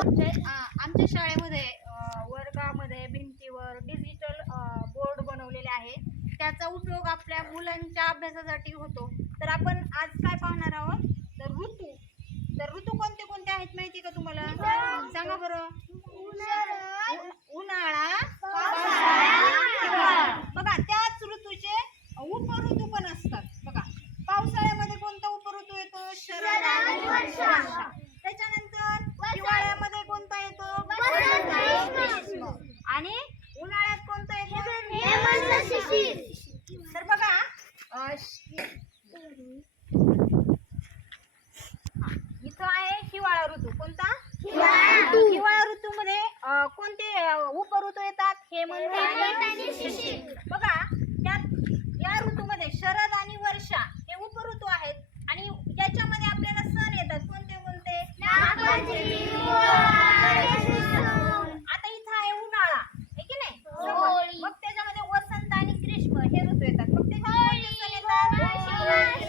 आमच्या आमच्या शाळेमध्ये वर्गामध्ये भिंतीवर डिजिटल बोर्ड बनवलेले आहे. त्याचा उपयोग आपल्या मुलांच्या अभ्यासासाठी होतो. तर आपण आज काय पाहणार आहोत? तर ऋतू. तर ऋतू कोणते कोणते आहेत माहिती का तुम्हाला? सांगा बरं उन- उन्हाळा हिवाळा. बघा त्याच ऋतूचे उपऋतू पण असतात बघा पावसाळ्यामध्ये कोणता उपऋतू येतो शरद आणि वर्षा त्याच्यानंतर हिवाळ्यामध्ये कोणता येतो ग्रीष्म. आणि उन्हाळ्यात कोणता येतो तर बघा हा, इथं आहे हिवाळा ऋतू. कोणता? हिवाळा ऋतूमध्ये कोणते अं, उपऋतू येतात? हेमंत आणि. बघा त्यात या ऋतूमध्ये शरद आणि वर्षा हे उपऋतू आहेत. आणि याच्यामध्ये आपल्याला सण येतात. कोणते कोणते? Bye.